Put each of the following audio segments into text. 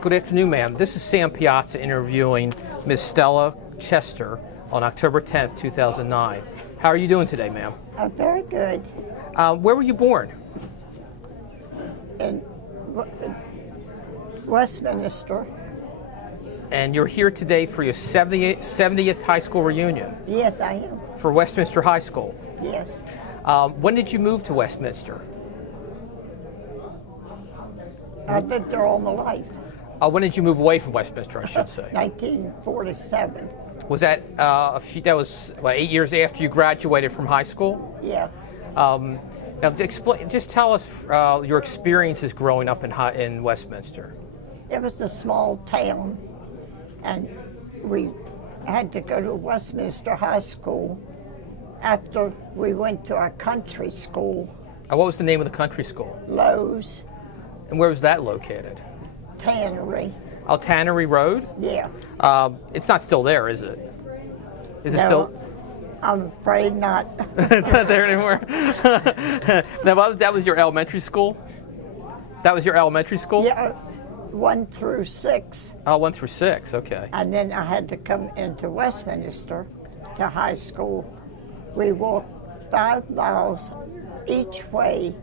Good afternoon, ma'am. This is Sam Piazza interviewing Ms. Stella Chester on October 10th, 2009. How are you doing today, ma'am? Very good. Where were you born? In Westminster. And you're here today for your 70th high school reunion Yes, I am. for Westminster High School. Yes. When did you move to Westminster? I've lived there all my life. When did you move away from Westminster, I should say? 1947. Was that that was 8 years after you graduated from high school? Yeah. Now, just tell us your experiences growing up in Westminster. It was a small town, and we had to go to Westminster High School after we went to our country school, What was the name of the country school? Lowe's And where was that located? Tannery. Oh, Tannery Road? Yeah. It's not still there, is it? Is it No, still? I'm afraid not. It's not there anymore. Now, that was your elementary school? That was your elementary school? Yeah, 1 through 6. Oh, 1 through 6, okay. And then I had to come into Westminster to high school. We walked 5 miles each way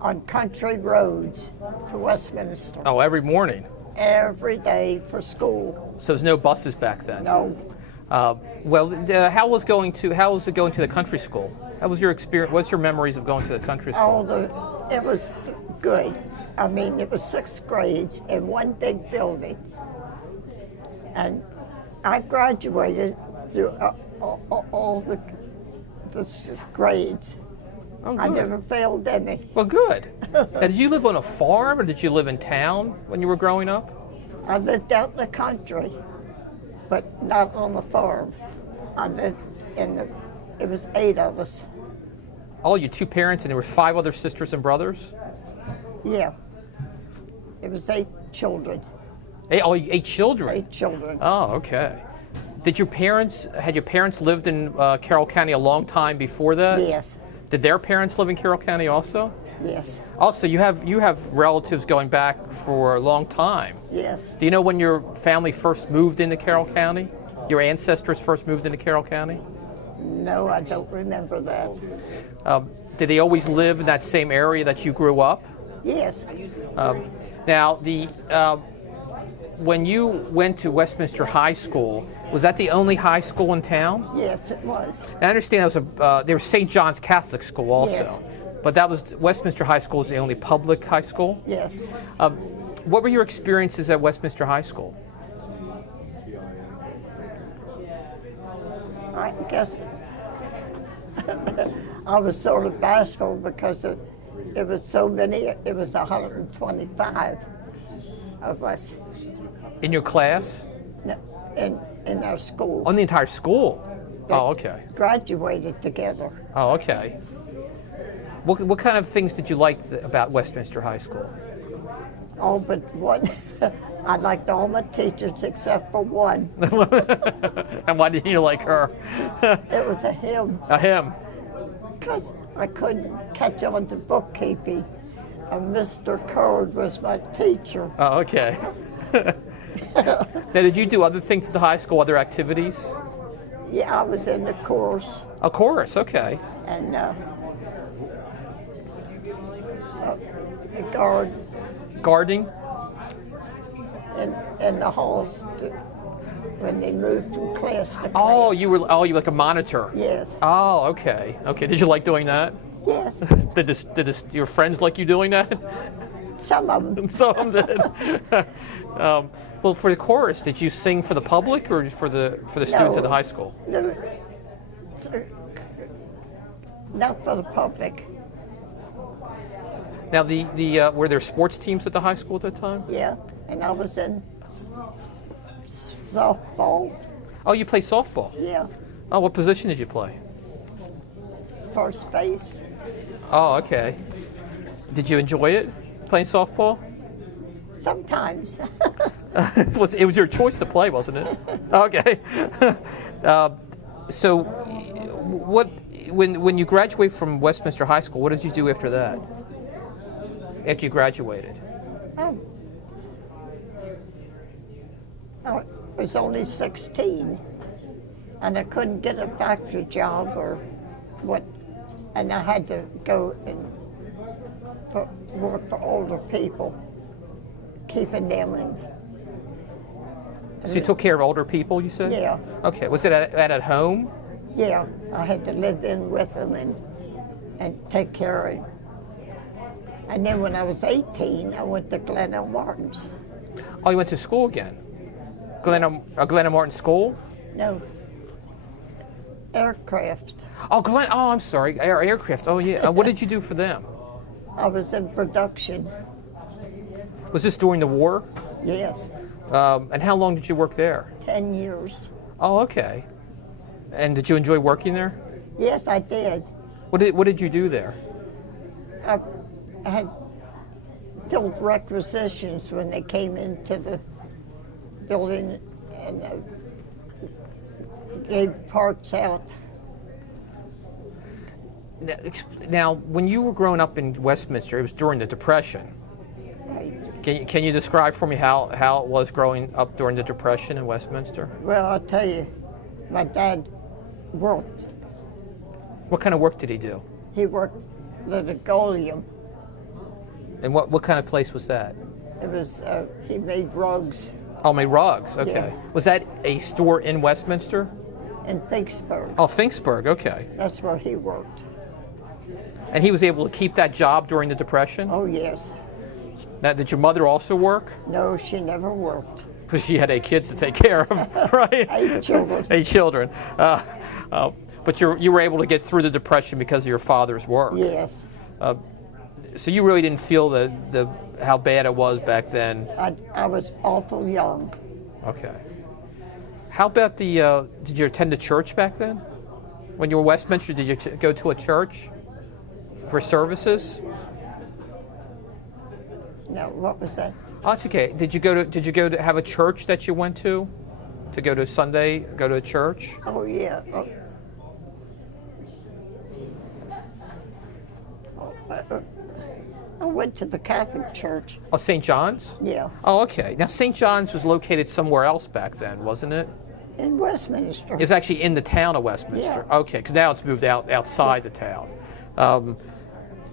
on country roads to Westminster Oh, every morning. every day for school. So there's no buses back then. No, How was it going to the country school? How was your experience? What's your memories of going to the country school? it was good. I mean, it was 6 grades in one big building. And I graduated through all the grades. Oh, I good. never failed any. Well, good. Now, did you live on a farm or did you live in town when you were growing up? I lived out in the country, but not on the farm. I lived it was 8 of us. Oh, you 2 parents and there were 5 other sisters and brothers? Yeah. It was 8 children. 8 children? 8 children. Oh, okay. Had your parents lived in Carroll County a long time before that? Yes. Did their parents live in Carroll County also? Yes. Also, you have relatives going back for a long time. Yes. Do you know when your family first moved into Carroll County? Your ancestors first moved into Carroll County? No, I don't remember that. Did they always live in that same area that you grew up? Yes. Now, when you went to Westminster High School, was that the only high school in town? Yes, it was. I understand there was St. John's Catholic School also, Yes. but that was Westminster High School is the only public high school. Yes. What were your experiences at Westminster High School? I guess I was sort of bashful because it was so many. It was 125 of us In your class? in our school. On the entire school? Oh, okay. Graduated together. Oh, okay. What kind of things did you like about Westminster High School? All but one. I liked all my teachers except for one. And why didn't you like her? It was a him. A him? Because I couldn't catch on to bookkeeping. And Mr. Code was my teacher. Oh, okay. Now, did you do other things at the high school, other activities? Yeah, I was in the chorus. A chorus, okay. And the guard Gardening? in the halls when they moved from class to class. Oh, you were like a monitor? Yes. Oh, okay. Okay, did you like doing that? Yes. Did your friends like you doing that? Some of them. Some of them did. Well, for the chorus, did you sing for the public or for the students at the high school? No, not for the public. Now, were there sports teams at the high school at that time? Yeah, and I was in softball. Oh, you played softball? Yeah, Oh, what position did you play? first base. Oh, okay. Did you enjoy it, playing softball? Sometimes. It was your choice to play, wasn't it? Okay. So, when you graduated from Westminster High School, what did you do after that? After you graduated? was only 16, and I couldn't get a factory job or what, and I had to go and work for older people, keeping them in. So you took care of older people, you said? Yeah. Okay. Was it at home? Yeah, I had to live in with them and take care of them. And then when I was 18, I went to Glenn Martin's. Oh, you went to school again? Glenn Martin School? No, aircraft. Oh, I'm sorry. Aircraft. Oh, yeah. What did you do for them? I was in production. Was this during the war? Yes, And how long did you work there? 10 years. Oh, okay. And did you enjoy working there? Yes, I did. What did you do there? I had filled requisitions when they came into the building and gave parts out. Now, when you were growing up in Westminster, it was during the Depression. Can you describe for me how it was growing up during the Depression in Westminster? Well, I'll tell you, my dad worked. What kind of work did he do? He worked at a Golium. And what kind of place was that? It was, he made rugs Oh, made rugs. Okay. Yeah. Was that a store in Westminster? in Vicksburg. Oh, Finksburg. Okay. That's where he worked. And he was able to keep that job during the Depression? Oh, yes. Now, did your mother also work? No, she never worked. Because she had 8 kids to take care of, right? 8 children. 8 children. But you were able to get through the Depression because of your father's work. Yes. So you really didn't feel how bad it was back then. I was awful young. Okay. How about did you attend a church back then? When you were in Westminster, did you go to a church for services? No, what was that? Oh, that's okay. Did you go to have a church that you went to go to Sunday, go to a church? Oh, yeah. I went to the Catholic Church. Oh, St. John's? Yeah. Oh, okay. Now, St. John's was located somewhere else back then, wasn't it? In Westminster. It was actually in the town of Westminster. Yeah. Okay, because now it's moved outside the town.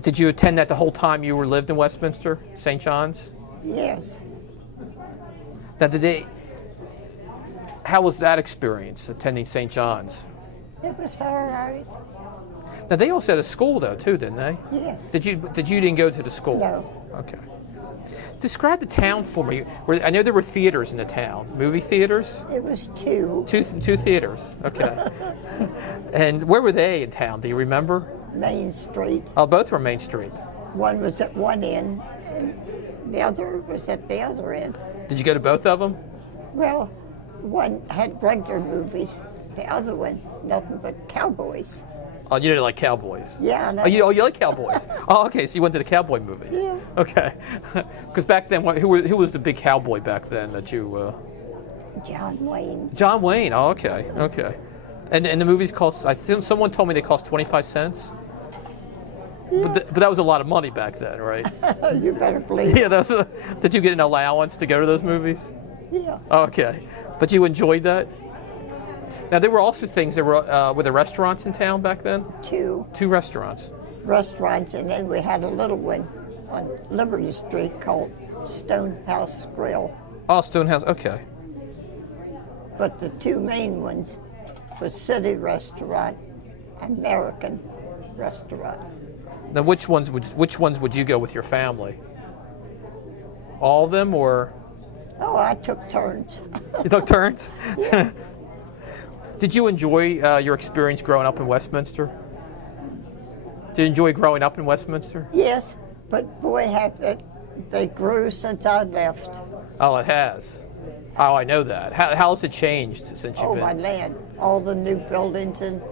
Did you attend that the whole time you lived in Westminster, St. John's? Yes. Now, how was that experience, attending St. John's? It was all right. Now, they also had a school, though, too, didn't they? Yes. You didn't go to the school? No. Okay. Describe the town for me. I know there were theaters in the town. Movie theaters? It was 2. Two theaters. Okay. And where were they in town? Do you remember? Main Street. Oh, both were Main Street. One was at one end, and the other was at the other end. Did you go to both of them? Well, one had regular movies. The other one, nothing but cowboys. Oh, you didn't like cowboys? Yeah. Oh, you like cowboys? Oh, okay. So you went to the cowboy movies? Yeah. Okay. Because back then, who was the big cowboy back then that you? John Wayne. John Wayne. Oh, okay. Okay. And the movies cost. I think someone told me they cost 25 cents. Yeah. But that was a lot of money back then, right? You better believe it. Yeah. Did you get an allowance to go to those movies? Yeah. Oh, okay. But you enjoyed that? Now, there were also things that were the restaurants in town back then? 2 restaurants. restaurants, and then we had a little one on Liberty Street called Stonehouse Grill. Oh, Stonehouse, okay. But the 2 main ones was City Restaurant, American Restaurant. Now, which ones would you go with your family? All of them, or? Oh, I took turns. You took turns? Yeah. Did you enjoy your experience growing up in Westminster? Did you enjoy growing up in Westminster? Yes, but boy, they grew since I left. Oh, it has. Oh, I know that. How has it changed since you've been? Oh, my land. All the new buildings and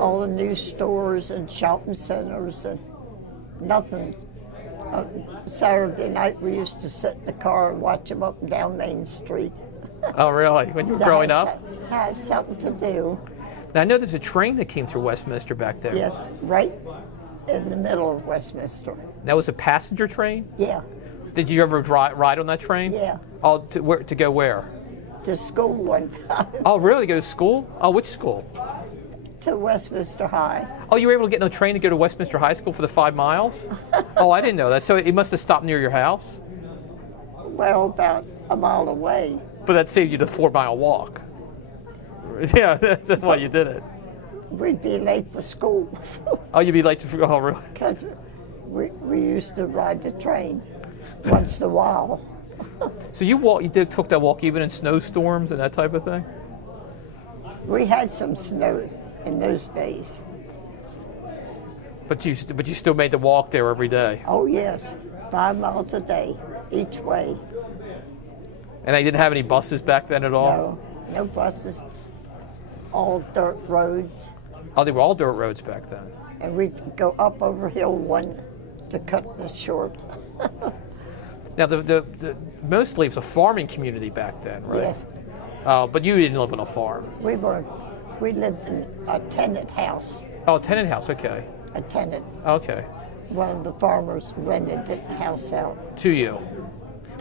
all the new stores and shopping centers and nothing. Saturday night we used to sit in the car and watch them up and down Main Street. Oh, really? When you were growing up? Have something to do. Now, I know there's a train that came through Westminster back there. Yes, right in the middle of Westminster. That was a passenger train? Yeah. Did you ever ride on that train? Yeah, Oh, to go where? To school one time, Oh, really? Go to school? Oh, which school? to Westminster High. Oh, you were able to get on a train to go to Westminster High School for the 5 miles? Oh, I didn't know that. So it must have stopped near your house? Well, about a mile away. But that saved you the 4-mile walk. Yeah, that's why you did it. We'd be late for school Oh, you'd be late to, oh, really? because we used to ride the train once in a while. So you took that walk even in snowstorms and that type of thing? We had some snow in those days. But you still made the walk there every day. Oh, yes, 5 miles a day each way. And they didn't have any buses back then at all? No, no buses, all dirt roads. Oh, they were all dirt roads back then. And we'd go up over hill one to cut it short. Now, mostly it was a farming community back then, right? Yes, But you didn't live on a farm. we lived in a tenant house, Oh, tenant house, okay. a tenant. Okay. One of the farmers rented the house out. To you.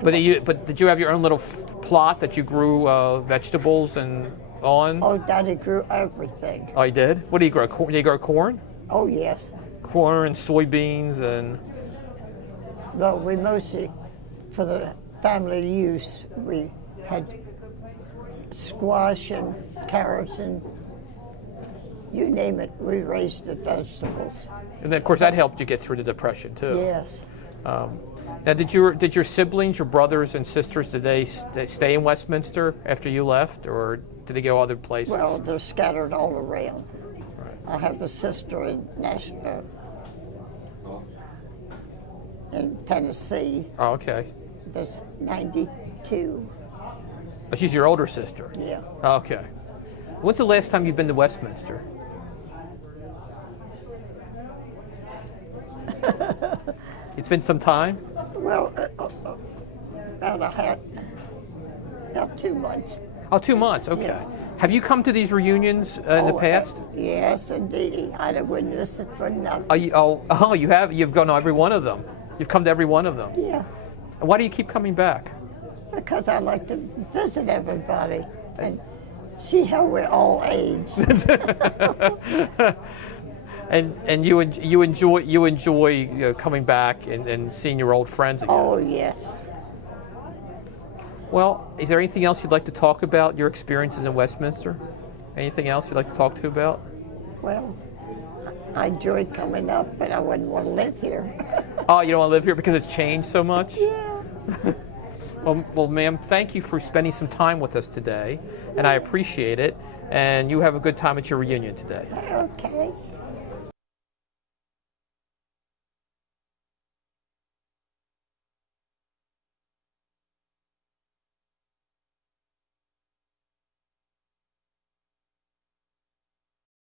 But did you have your own little plot that you grew vegetables and on? Oh, Daddy grew everything. Oh, you did? What do you grow? Did you grow corn? Oh, yes. Corn and soybeans and... Well, we mostly, for the family use, we had squash and carrots and you name it, we raised the vegetables. And then, of course, that helped you get through the Depression, too. Yes. Now, did your siblings, your brothers and sisters, did they stay in Westminster after you left, or did they go other places? Well, they're scattered all around. Right. I have a sister in Tennessee Oh, okay. that's 92. Oh, she's your older sister? Yeah. Oh, okay. When's the last time you've been to Westminster? It's been some time? Well, about 2 months. Oh, 2 months, okay. Yeah. Have you come to these reunions in the past? Yes, indeed. I'd have witnessed it for nothing. You have? You've gone to every one of them? You've come to every one of them? Yeah, Why do you keep coming back? because I like to visit everybody and see how we're all aged. And you enjoy coming back and seeing your old friends again? Oh, yes. Well, is there anything else you'd like to talk about, your experiences in Westminster? Anything else you'd like to talk to about? Well, I enjoyed coming up, but I wouldn't want to live here. Oh, you don't want to live here because it's changed so much? Yeah. Well, ma'am, thank you for spending some time with us today, and I appreciate it. And you have a good time at your reunion today. Okay.